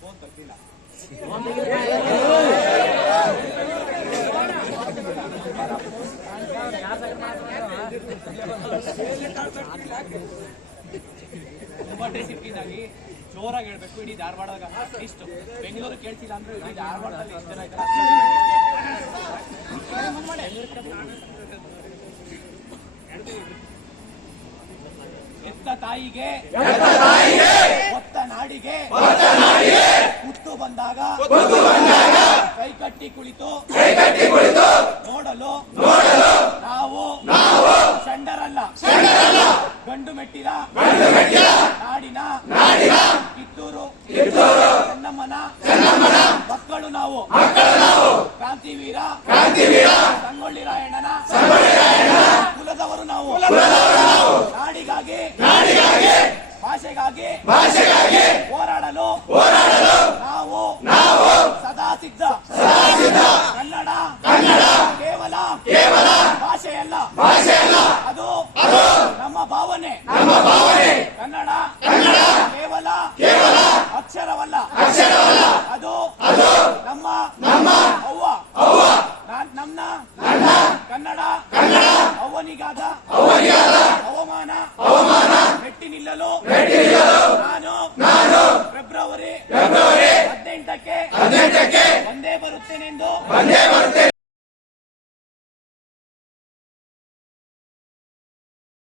Phone ತರ್ತಿಲ್ಲ. ತುಂಬಾ ಡಿಸಿಪ್ಲಿನಾಗಿ ಜೋರಾಗಿ ಹೇಳ್ಬೇಕು. ಇಡೀ ಧಾರವಾಡದಾಗ ಇಷ್ಟು ಬೆಂಗಳೂರು ಕೇಳ್ತಿಲ್ಲ ಅಂದ್ರೆ ಇಡೀ ಧಾರವಾಡದಲ್ಲಿ ಎಷ್ಟು ಜನ ಇದ್ದಾರೆ. ಎತ್ತ ತಾಯಿಗೆ ಒತ್ತ ನಾಡಿಗೆ ಕುತ್ತು ಬಂದಾಗ ಕೈಕಟ್ಟಿ ಕುಳಿತು ನೋಡಲು ನಾವು ಷಂಡರಲ್ಲ ಗಂಡು ಮೆಟ್ಟಿದ ನಾಡಿನ ಕಿತ್ತೂರು ಚೆನ್ನಮ್ಮನ ಮಕ್ಕಳು ನಾವು. ಕ್ರಾಂತಿವೀರ ಸಂಗೊಳ್ಳಿ ರಾಯಣ್ಣನ ಕುಲದವರು ನಾವು. ನಾಡಿಗಾಗಿ ಭಾಷೆಗಾಗಿ ಹೋರಾಡಲು ನಾವು ಸದಾ ಸಿದ್ಧ. ಕನ್ನಡ ಕೇವಲ ಭಾಷೆಯಲ್ಲ, ಅದು ನಮ್ಮ ಭಾವನೆ. ಕನ್ನಡ ಕೇವಲ ಅಕ್ಷರವಲ್ಲ, ಅದು ನಮ್ಮ ಅವ್ವ. ನನ್ನ ಕನ್ನಡ ಅವ್ವನಿಗಾದ ಅವಮಾನ ಮೆಟ್ಟಿ ನಿಲ್ಲಲು ನಾನು ಫೆಬ್ರವರಿ 18ಕ್ಕೆ ಬಂದೇ ಬರುತ್ತೇನೆಂದು